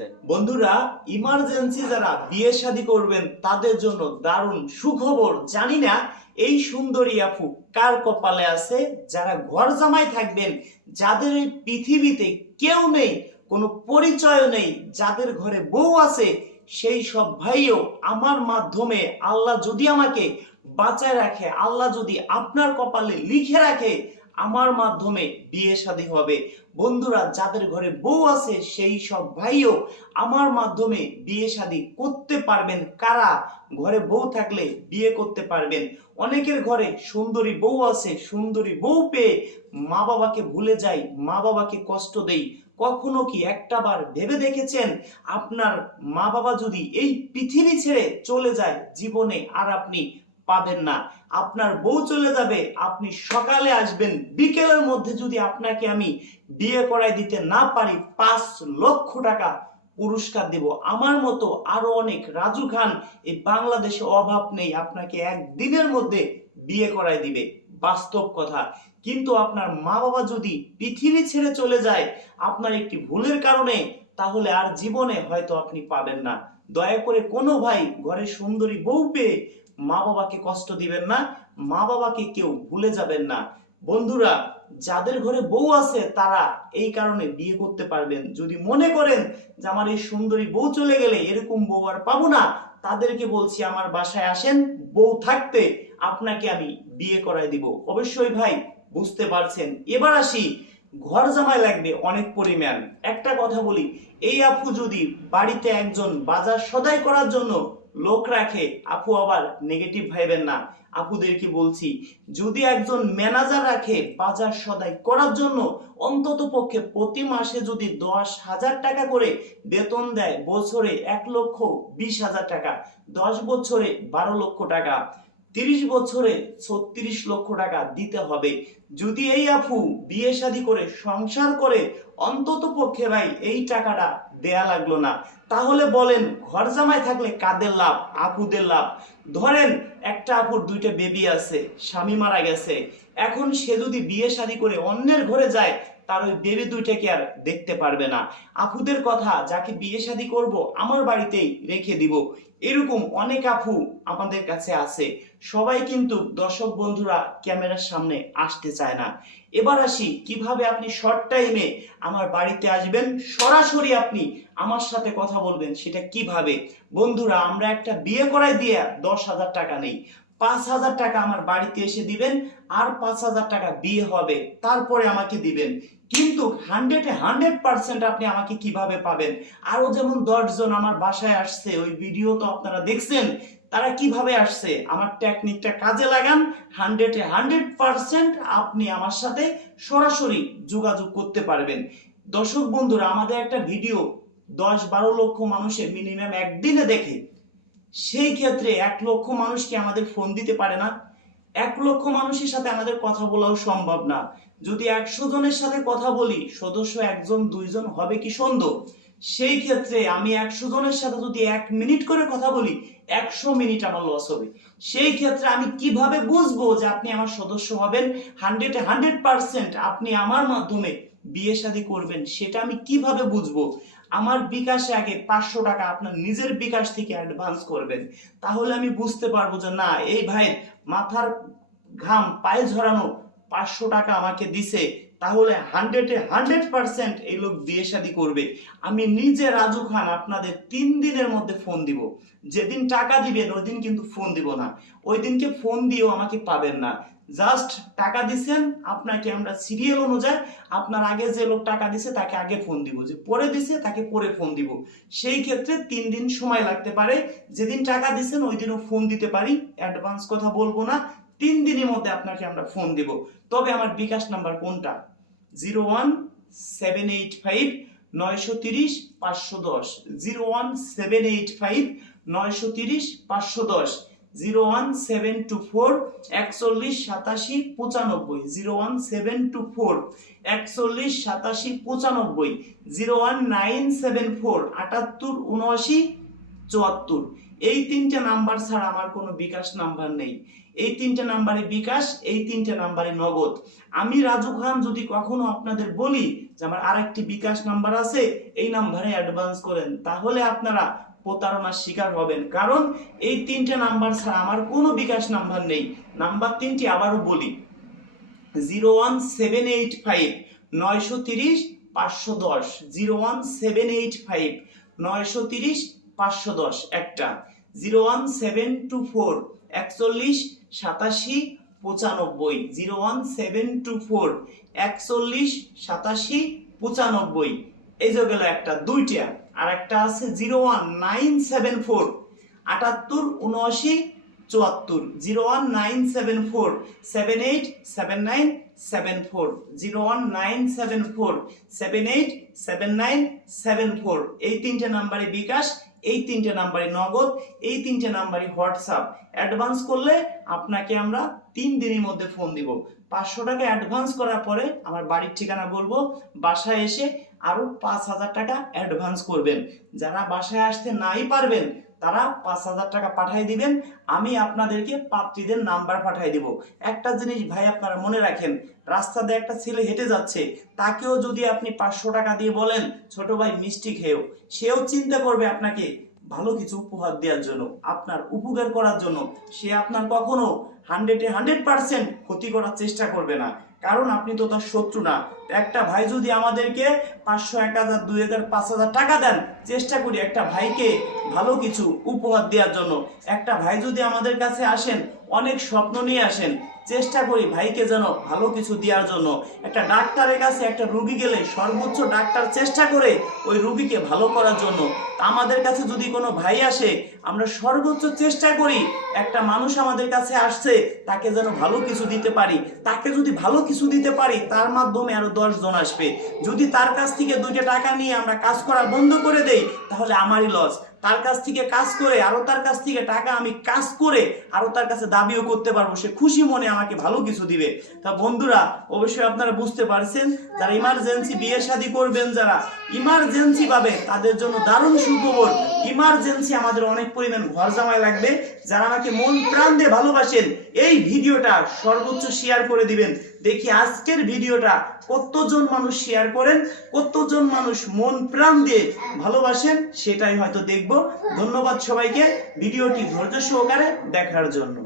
গেছে। বন্ধুরা, ইমার্জেন্সি যারা বিয়ে শাদী করবেন তাদের জন্য দারুণ সুখবর। জানি না এই সুন্দরী আপু কার কপালে আছে, যারা ঘর জামাই থাকবেন, যাদের এই পৃথিবীতে কেউ নেই, কোনো পরিচয় নেই, যাদের ঘরে বউ আছে, সেই সব ভাইও আমার মাধ্যমে আল্লাহ যদি আমাকে বাঁচায় রাখে, আল্লাহ যদি আপনার কপালে লিখে রাখে, আমার মাধ্যমে বিয়ে শাদী হবে। বন্ধুরা, যাদের ঘরে বউ আছে সেই সব ভাইও আমার মাধ্যমে বিয়ে শাদী করতে পারবেন। কারা ঘরে বউ থাকলে বিয়ে করতে পারবেন? অনেকের ঘরে সুন্দরী বউ আছে, সুন্দরী বউ পেয়ে মা বাবাকে ভুলে যাই, মা বাবাকে কষ্ট দেই। কখনো কি একটাবার ভেবে দেখেছেন আপনার মা বাবা যদি এই পৃথিবী ছেড়ে চলে যায়, জীবনে আর আপনি পাবেন না। আপনার বউ চলে যাবে, আপনি সকালে আসবেন, বিকেলের মধ্যে যদি আপনাকে আমি বিয়ে করাই দিতে না পারি, 5 লক্ষ টাকা পুরস্কার দেব। আমার মতো আরো অনেক রাজু খান এই বাংলাদেশে অভাব নেই, আপনাকে একদিনের মধ্যে বিয়ে করাই দিবে। বাস্তব কথা। কিন্তু আপনার মা বাবা যদি পৃথিবী ছেড়ে চলে যায় আপনার একটি ভুলের কারণে, তাহলে আর জীবনে হয়তো আপনি পাবেন না। দয়া করে কোনো ভাই ঘরে সুন্দরী বউ পেয়ে মা বাবাকে কষ্ট দিবেন না, মা বাবাকে কেউ ভুলে যাবেন না। বন্ধুরা, যাদের ঘরে বউ আছে তারা এই কারণে বিয়ে করতে পারবেন। যদি মনে করেন যে আমার এই সুন্দরী বউ চলে গেলে এরকম বউ আর পাবো না, তাদেরকে বলছি আমার বাসায় আসেন, বউ থাকতে আপনাকে আমি বিয়ে করাই দিব। অবশ্যই ভাই বুঝতে পারছেন। এবার আসি, ঘর জামাই লাগবে অনেক পরিমাণ। একটা কথা বলি, এই আপু যদি বাড়িতে একজন বাজার সদাই করার জন্য লোক রাখে, আপু আবার নেগেটিভ ভাইবেন না, আপুদেরকে বলছি, যদি একজন ম্যানেজার রাখে বাজার সদাই করার জন্য, অন্তত পক্ষে প্রতি মাসে যদি 10,000 টাকা করে বেতন দেয়, বছরে 1,20,000 টাকা, 10 বছরে 12 লক্ষ টাকা, 30 বছরে 36 লক্ষ টাকা দিতে হবে। যদি এই আপু বিয়ে শাদী করে সংসার করে, অন্তত পক্ষে ভাই এই টাকাটা দেয়া লাগলো না, তাহলে বলেন ঘর জামাই থাকলে কাদের লাভ? আপুদের লাভ। ধরেন একটা আপুর 2টা বেবি আছে, স্বামী মারা গেছে, এখন সে যদি বিয়ে শাদী করে অন্যের ঘরে যায়, তার ওই বেবি 2টাকে আর দেখতে পারবে না। আপুদের কথা, যাকে বিয়ে শাদী করব আমার বাড়িতেই রেখে দিব। এরকম অনেক আপু আমাদের কাছে আছে। সবাই কিন্তু দর্শক বন্ধুরা ক্যামেরার সামনে আসতে চায় না। এবার আসি, কিভাবে আপনি শর্ট টাইমে আমার বাড়িতে আসবেন, সরাসরি আপনি আমার সাথে কথা বলবেন, সেটা কিভাবে? বন্ধুরা, আমরা একটা বিয়ে করাই দিয়ে 10,000 টাকা নেই, 5,000 টাকা আমার বাড়িতে এসে দিবেন, আর 5,000 টাকা বিয়ে হবে, তারপরে আমাকে দিবেন। কিন্তু 100% আপনি আমাকে কিভাবে পাবেন? আরো যেমন 10 জন আমার বাসায় আসছে, ওই ভিডিও তো আপনারা দেখছেন, তারা কিভাবে আসছে? আমার টেকনিকটা কাজে লাগান, 100% আপনি আমার সাথে সরাসরি যোগাযোগ করতে পারবেন। দর্শক বন্ধুরা, আমাদের একটা ভিডিও 10-12 লক্ষ মানুষের মিনিমাম একদিনে দেখে, সেই ক্ষেত্রে 1 লক্ষ মানুষ কি আমাদের ফোন দিতে পারে না? 1 লক্ষ মানুষের সাথে আমাদের কথা বলাও সম্ভব না। যদি 100 জনের সাথে কথা বলি, সদস্য 1-2 জন হবে কি সন্দেহ? সেই ক্ষেত্রে আমি 100 জনের সাথে যদি 1 মিনিট করে কথা বলি, 100 মিনিট আমার লস হবে। সেই ক্ষেত্রে আমি কিভাবে বুঝবো যে আপনি আমার সদস্য হবেন? 100% আপনি আমার মাধ্যমে বিয়ে শাদী করবেন, সেটা আমি কিভাবে বুঝবো? আমার বিকাশে আগে 500 টাকা আপনার নিজের বিকাশ থেকে অ্যাডভান্স করবেন, তাহলে আমি বুঝতে পারবো যে না, এই ভাইয়ের মাথার ঘাম পায়ে ঝরানো 500 টাকা আমাকে দিছে, তাহলে 100% এই লোক বিয়ে শাদী করবে। আমি নিজে রাজু খান আপনাদের 3 দিনের মধ্যে ফোন দিব। যেদিন টাকা দিবেন ওই দিন কিন্তু ফোন দিব না, ওই দিনকে ফোন দিয়েও আমাকে পাবেন না। জাস্ট টাকা দিছেন, আপনাকে আমরা সিরিয়াল অনুযায়ী আপনার আগে যে লোক টাকা দিছে তাকে আগে ফোন দিব, যে পরে দিছে তাকে পরে ফোন দিব। সেই ক্ষেত্রে 3 দিন সময় লাগতে পারে। যেদিন টাকা দিছেন ওই দিনও ফোন দিতে পারি, অ্যাডভান্স কথা বলবো না। 3 দিনের মধ্যে আপনাকে আমরা ফোন দিব। তবে আমার বিকাশ নাম্বার কোনটা? 01785 930 510, 01785 930 510, 01724 41 87 95, 01724 41 87 95, 01974 78 79 74। এই 3টে নাম্বার ছাড়া আমার কোনো বিকাশ নাম্বার নেই। এই 3টে নাম্বারে বিকাশ, এই 3টে নাম্বারে নগদ। আমি রাজু খান যদি কখনো আপনাদের বলি যে আমার আরেকটি বিকাশ নাম্বার আছে, এই নাম্বারে অ্যাডভান্স করেন, তাহলে আপনারা প্রতারণার শিকার হবেন। কারণ এই তিনটে নাম্বার ছাড়া আমার কোনো বিকাশ নাম্বার নেই। নাম্বার তিনটি আবারও বলি, 01785 930 510, 01785 930 510 একটা, 01724 41 87 95, 01724 41 87 95, এই যে গেল একটা, দুইটা। আর একটা আছে 01974 78 79 74, 01974 78 79 74, 01974 78 79 74। এই তিনটে নাম্বারে বিকাশ, এই তিনটে নাম্বারে নগদ, এই তিনটে নাম্বারে হোয়াটসঅ্যাপ। অ্যাডভান্স করলে আপনাকে আমরা 3 দিনের মধ্যে ফোন দিব। 500 টাকা অ্যাডভান্স করার পরে আমার বাড়ির ঠিকানা বলবো, বাসায় এসে আরো 5000 টাকা অ্যাডভান্স করবেন। যারা বাসায় আসতে নাই পারবেন তারা 5000 টাকা পাঠিয়ে দিবেন, আমি আপনাদেরকে পাত্রীদের নাম্বার পাঠিয়ে দিব। একটা জিনিস ভাই আপনারা মনে রাখেন, রাস্তা দিয়ে একটা ছেলে হেঁটে যাচ্ছে, তাকেও যদি আপনি 500 টাকা দিয়ে বলেন ছোট ভাই মিষ্টি খেয়েও, সেও চিন্তা করবে আপনাকে ভালো কিছু উপহার দেওয়ার জন্য, আপনার উপকার করার জন্য। সে আপনার কখনো 100% ক্ষতি করার চেষ্টা করবে না, কারণ আপনি তো তার শত্রু না। একটা ভাই যদি আমাদেরকে 500 1000 2000 5000 টাকা দেন, চেষ্টা করি একটা ভাইকে ভালো কিছু উপহার দেওয়ার জন্য। একটা ভাই যদি আমাদের কাছে আসেন, অনেক স্বপ্ন নিয়ে আসেন, চেষ্টা করি ভাইকে যেন ভালো কিছু দেওয়ার জন্য। একটা ডাক্তারের কাছে একটা রোগী গেলে সর্বোচ্চ ডাক্তার চেষ্টা করে ওই রোগীকে ভালো করার জন্য। আমাদের কাছে যদি কোনো ভাই আসে, আমরা সর্বোচ্চ চেষ্টা করি একটা মানুষ আমাদের কাছে আসছে তাকে যেন ভালো কিছু দিতে পারি। তাকে যদি ভালো কিছু দিতে পারি, তার মাধ্যমে আরো 10 জন আসবে। যদি তার কাছ থেকে 2টা টাকা নিয়ে আমরা কাজ করা বন্ধ করে দেই, তাহলে আমারই লস। তার কাছ থেকে কাজ করে আরো তার কাছ থেকে টাকা আমি কাজ করে আরো তার কাছে দাবিও করতে পারবো, সে খুশি মনে আমাকে ভালো কিছু দিবে। তা বন্ধুরা, অবশ্যই আপনারা বুঝতে পারছেন, যারা ইমার্জেন্সি বিয়ে শাদী করবেন, যারা ইমার্জেন্সি পাবে, তাদের জন্য দারুণ সুখবর। ইমার্জেন্সি আমাদের অনেক পরিমাণ ঘর জামাই লাগবে। যারা আমাকে মন প্রাণ দিয়ে ভালোবাসেন, এই ভিডিওটা সর্বোচ্চ শেয়ার করে দিবেন। দেখি আজকের ভিডিওটা কতজন মানুষ শেয়ার করেন, কতজন মানুষ মন প্রাণ দিয়ে ভালোবাসেন, সেটাই হয়তো দেখব। ধন্যবাদ সবাইকে ভিডিওটি ধৈর্য সহকারে দেখার জন্য।